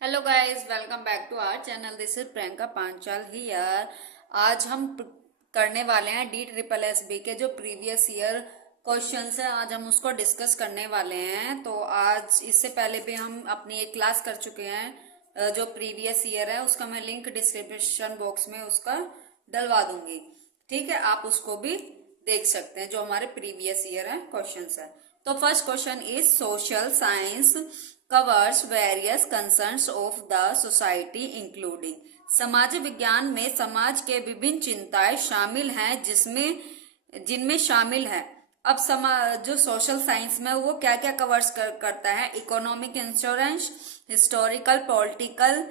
Hello guys, welcome back to our channel. This is Priyanka Panchal here. आज हम करने वाले हैं DSSB के जो प्रीवियस ईयर क्वेश्चंस है, आज हम उसको डिस्कस करने वाले हैं। तो आज इससे पहले भी हम अपनी एक क्लास कर चुके हैं जो प्रीवियस ईयर है, उसका मैं लिंक डिस्क्रिप्शन बॉक्स में उसका डलवा दूंगी। ठीक है, आप उसको भी देख सकते हैं जो हमारे प्रीवियस ईयर है क्वेश्चंस है। तो first question is social science covers various concerns of the society including. समाज विज्ञान में समाज के विभिन्न चिंताएं शामिल हैं जिनमें शामिल है। अब जो सोशल साइंस में वो क्या क्या कवर्स करता है? Economic insurance, historical, political,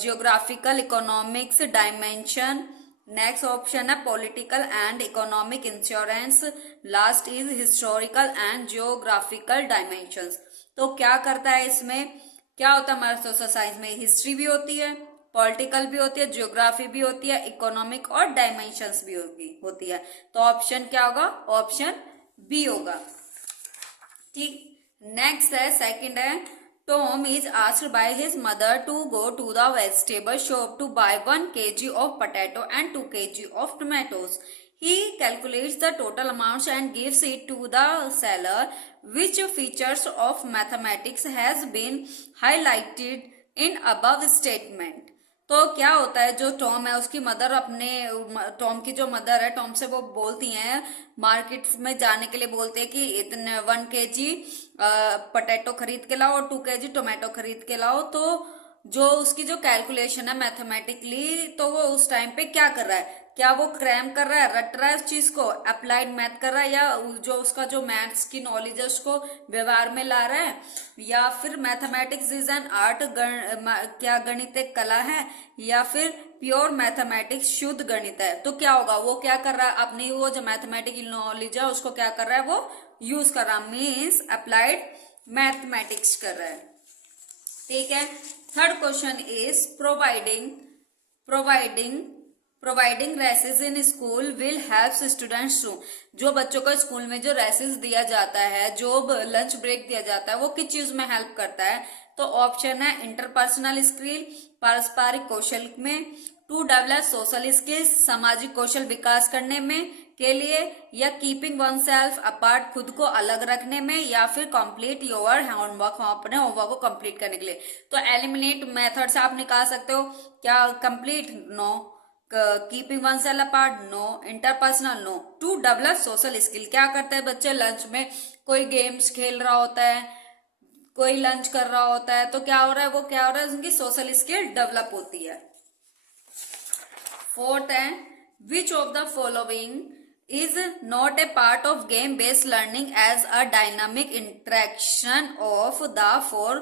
geographical, economics dimension. Next option है political and economic insurance. Last is historical and geographical dimensions. तो क्या करता है इसमें? क्या होता है हमारे सोशल साइंस में? हिस्ट्री भी होती है, पॉलिटिकल भी होती है, जियोग्राफी भी होती है, इकोनॉमिक और डायमेंशंस भी होती है। तो ऑप्शन क्या होगा? ऑप्शन बी होगा। ठीक। नेक्स्ट है, सेकंड है, Tom is asked by his mother to go to the vegetable shop to buy 1 kg of potato and 2 kg of tomatoes. He calculates the total amounts and gives it to the seller. Which features of mathematics has been highlighted in above statement? तो क्या होता है, जो Tom है उसकी mother Tom की जो mother है, टॉम से वो बोलती हैं, मार्केट में जाने के लिए बोलते हैं कि इतने 1 kg पोटैटो खरीद के लाओ और 2 kg टोमेटो खरीद के लाओ। तो जो उसकी जो कैलकुलेशन है मैथमेटिकली, तो वो उस टाइम पे क्या कर रहा है? क्या वो क्रैम कर रहा है, रट रहा है उस चीज को, अप्लाइड मैथ कर रहा है, या जो उसका जो मैथ्स की नॉलेज है उसको व्यवहार में ला रहा है, या फिर मैथमेटिक्स इज एन आर्ट, क्या गणित एक कला है, या फिर प्योर मैथमेटिक्स शुद्ध गणित है? तो क्या होगा? वो क्या कर रहा है? अपनी वो जो मैथमेटिकल नॉलेज है उसको क्या कर रहा है? वो यूज कर रहा है, मीन्स अप्लाइड मैथमेटिक्स कर रहा है। ठीक है। Third question is providing recess in school will help students to. जो बच्चों को स्कूल में जो रेसेस दिया जाता है, जो लंच ब्रेक दिया जाता है, वो किस चीज में हेल्प करता है? तो ऑप्शन है इंटरपर्सनल स्किल, पारस्परिक कौशल में, टू डेवलप सोशल स्किल्स, सामाजिक कौशल विकास करने में के लिए, या कीपिंग वन सेल्फ अपार्ट, खुद को अलग रखने में, या फिर कंप्लीट योर होमवर्क, अपने होमवर्क को कंप्लीट करने के लिए। तो एलिमिनेट मेथड से आप निकाल सकते हो। क्या complete? No. Keeping one self apart? No. Interpersonal? No. To develop social skill, क्या करते हैं बच्चे? लंच में कोई गेम्स खेल रहा होता है, कोई लंच कर रहा होता है, तो क्या हो रहा है? वो क्या हो रहा है? उनकी सोशल स्किल डेवलप होती है। फोर्थ है, which of the following is not a part of game based learning as a dynamic interaction of the four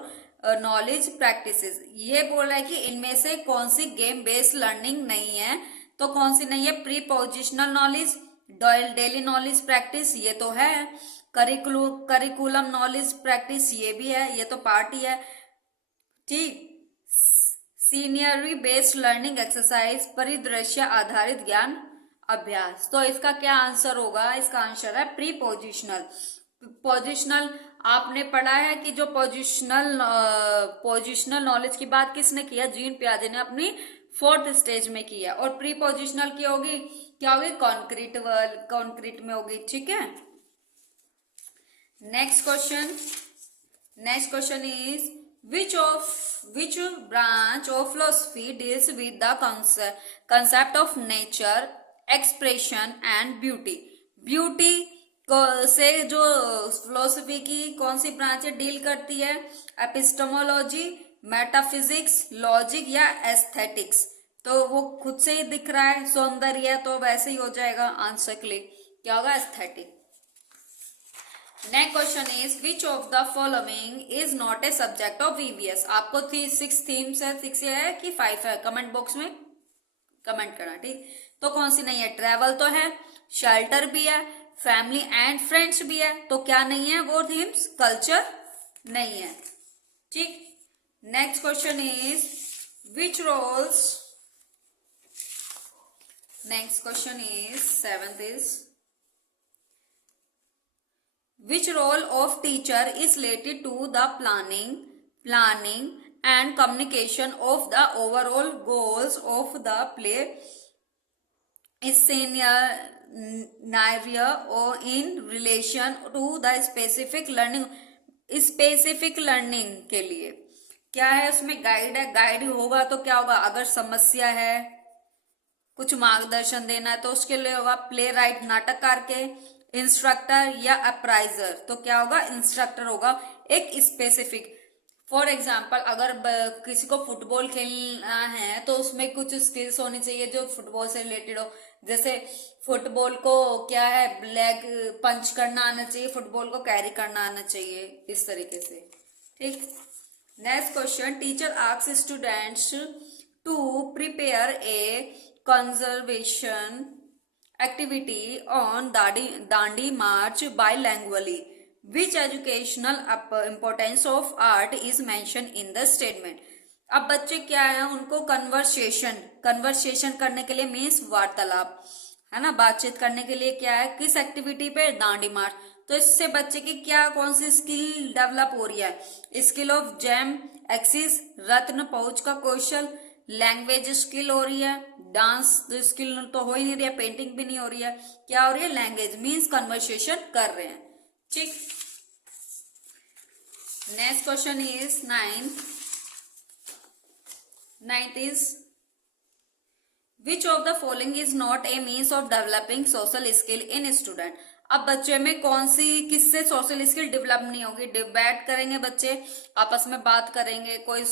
knowledge practices। ये बोल रहा है कि इनमें से कौन सी गेम बेस्ड लर्निंग नहीं है। तो कौन सी नहीं है? Pre positional knowledge, daily knowledge practice, ये तो है। करिकुलम नॉलेज प्रैक्टिस, ये भी है, ये तो पार्ट ही है। ठीक। सीनियरी बेस्ड लर्निंग एक्सरसाइज, परिदृश्य आधारित ज्ञान अभ्यास। तो इसका क्या आंसर होगा? इसका आंसर है प्री पोजिशनल। आपने पढ़ा है कि जो पोजिशनल नॉलेज की बात किसने किया? जीन पियाजे ने अपनी 4th स्टेज में किया। और प्री पोजिशनल की होगी, क्या होगी? कॉन्क्रीट में होगी। ठीक है। Next question is which branch of philosophy deals with the concept of nature, expression and beauty से जो फिलोसफी की कौन सी ब्रांच डील करती है? एपिस्टेमोलॉजी, मेटाफिजिक्स, लॉजिक या एस्थेटिक्स? तो वो खुद से ही दिख रहा है सौंदर्य है, तो वैसे ही हो जाएगा आंसर के लिए। क्या होगा? Aesthetic. Next question is which of the following is not a subject of VVS। आपको 6 थीम्स है, 6 है कि 5 है? कमेंट बॉक्स में कमेंट करना। ठीक। तो कौन सी नहीं है? ट्रेवल तो है, शेल्टर भी है, फैमिली एंड फ्रेंड्स भी है। तो क्या नहीं है वो थीम्स? कल्चर नहीं है। ठीक। Next question is which roles. Next question is 7th is which role of teacher is related to the planning and communication of the overall goals of the play is scenario or in relation to the specific learning के लिए क्या है उसमें guide है। Guide होगा तो क्या होगा, अगर समस्या है कुछ मार्गदर्शन देना है तो उसके लिए होगा प्ले राइट नाटककार के, इंस्ट्रक्टर या अप्राइजर तो क्या होगा, इंस्ट्रक्टर होगा एक स्पेसिफिक। फॉर एग्जाम्पल अगर किसी को फुटबॉल खेलना है तो उसमें कुछ स्किल्स होनी चाहिए जो फुटबॉल से रिलेटेड हो। जैसे फुटबॉल को क्या है, लेग पंच करना आना चाहिए, फुटबॉल को कैरी करना आना चाहिए, इस तरीके से। ठीक, next question, teacher asks students to prepare a conservation activity on Dandi March bilingually. Which educational importance of art is mentioned in the statement? अब बच्चे क्या है, उनको कन्वर्सेशन करने के लिए मीन्स वार्तालाप है ना, बातचीत करने के लिए क्या है, किस एक्टिविटी पे, दांडी मार्च। तो इससे बच्चे की क्या कौन सी स्किल डेवलप हो रही है, स्किल ऑफ जैम एक्सिस, रत्न पहुंच का कौशल, लैंग्वेज स्किल हो रही है, डांस स्किल तो हो ही नहीं रही है, पेंटिंग भी नहीं हो रही है, क्या हो रही है, लैंग्वेज मीन्स कन्वर्सेशन कर रहे हैं। ठीक, next question is ninth is which of the following is not a means of developing social skill in student. अब बच्चे में कौन सी किससे सोशल स्किल डेवलप नहीं होगी, डिबेट करेंगे बच्चे, आपस में बात करेंगे, कोई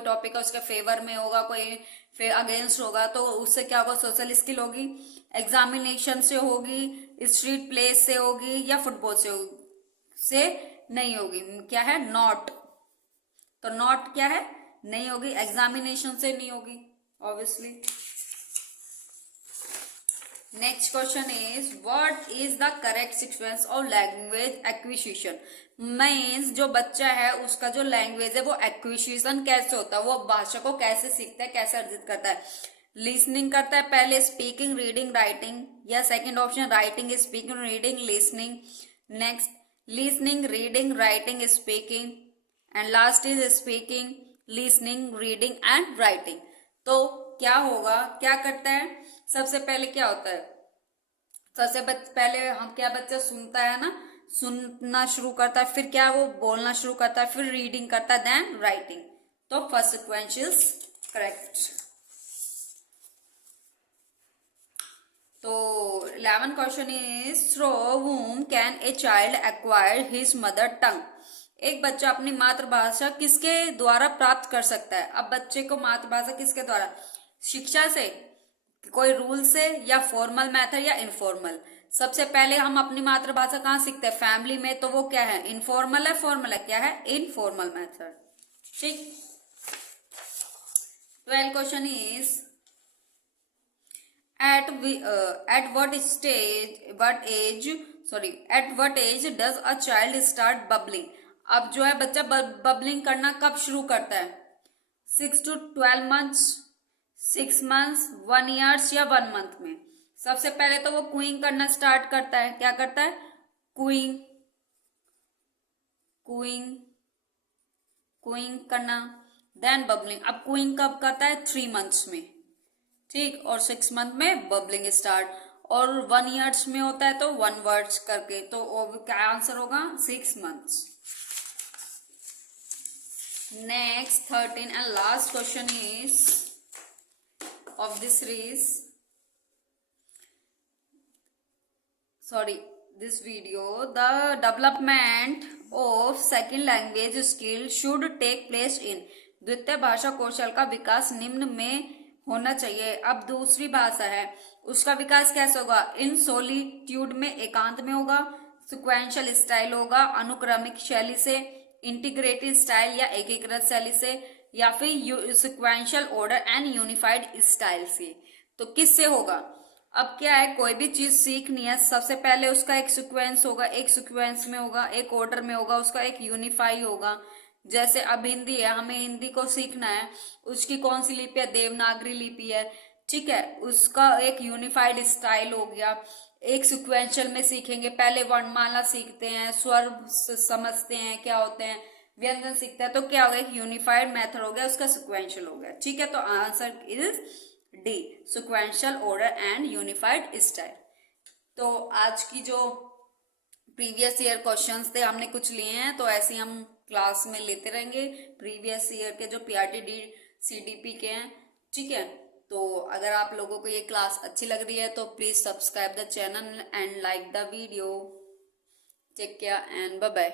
टॉपिक है उसके फेवर में होगा, कोई फिर अगेंस्ट होगा, तो उससे क्या होगा, सोशल स्किल होगी। एग्जामिनेशन से होगी, स्ट्रीट प्ले से होगी, या फुटबॉल से नहीं होगी, क्या है, नॉट। तो नॉट क्या है, नहीं होगी, एग्जामिनेशन से नहीं होगी obviously. Next question is what is the correct sequence of language acquisition. Means जो बच्चा है उसका जो लैंग्वेज है वो एक्विजिशन कैसे होता है, वो भाषा को कैसे सीखता है, कैसे अर्जित करता है। लिसनिंग करता है पहले, स्पीकिंग, रीडिंग, राइटिंग, या second option writing, speaking, reading, listening. Next listening, reading, writing, speaking, and last is speaking, listening, reading and writing. तो क्या होगा, क्या करता है, सबसे पहले क्या होता है, सबसे पहले हम क्या, बच्चा सुनता है ना, सुनना शुरू करता है, फिर क्या वो बोलना शुरू करता है, फिर रीडिंग करता है, देन राइटिंग। तो फर्स्ट सीक्वेंस इज करेक्ट। तो 11 question is through whom can a child acquire his mother tongue. एक बच्चा अपनी मातृभाषा किसके द्वारा प्राप्त कर सकता है। अब बच्चे को मातृभाषा किसके द्वारा, शिक्षा से, कोई रूल से, या फॉर्मल मेथड या इनफॉर्मल। सबसे पहले हम अपनी मातृभाषा कहाँ सीखते हैं, फैमिली में, तो वो क्या है, इनफॉर्मल है, फॉर्मल है, क्या है, इनफॉर्मल मेथड। ठीक, 12 question is at what age does a child start bubbling। अब जो है बच्चा बबलिंग करना कब शुरू करता है, 6 to 12 months, 6 months, 1 year या 1 month में। सबसे पहले तो वो कूइंग करना स्टार्ट करता है, क्या करता है, कूइंग करना, देन बबलिंग। अब कूइंग कब करता है, 3 months में, ठीक, और 6 month में बबलिंग स्टार्ट, और 1 years में होता है तो 1 वर्ड्स करके। तो क्या आंसर होगा, 6 months। Next 13 and last question is of this series, this video, the development of second language skill should take place in। द्वितीय भाषा कौशल का विकास निम्न में होना चाहिए। अब दूसरी भाषा है उसका विकास कैसे होगा, इन सोलिट्यूड में, एकांत में होगा, सिक्वेंशियल स्टाइल होगा, अनुक्रमिक शैली से, इंटीग्रेटेड स्टाइल या एकीकृत शैली से, या फिर sequential order and unified style से। तो किससे होगा, अब क्या है, कोई भी चीज सीखनी है, सबसे पहले उसका एक सीक्वेंस होगा, एक सीक्वेंस में होगा, एक ऑर्डर में होगा, उसका एक यूनिफाई होगा। जैसे अब हिंदी है, हमें हिंदी को सीखना है, उसकी कौन सी लिपि है, देवनागरी लिपि है, ठीक है, उसका एक यूनिफाइड स्टाइल हो गया। एक सिक्वेंशियल में सीखेंगे, पहले वर्णमाला सीखते हैं, स्वर समझते हैं क्या होते हैं, व्यंजन सीखता है, तो क्या हो गया, यूनिफाइड मेथड हो गया, उसका सिक्वेंशियल हो गया। ठीक है, तो answer is D, sequential order and unified style. तो आज की जो प्रीवियस ईयर क्वेश्चंस थे हमने कुछ लिए हैं, तो ऐसे ही हम क्लास में लेते रहेंगे प्रीवियस ईयर के जो पीआरटी सीडीपी के हैं। ठीक है, तो अगर आप लोगों को ये क्लास अच्छी लग रही है तो please subscribe the channel and like the video. Take care and bye bye.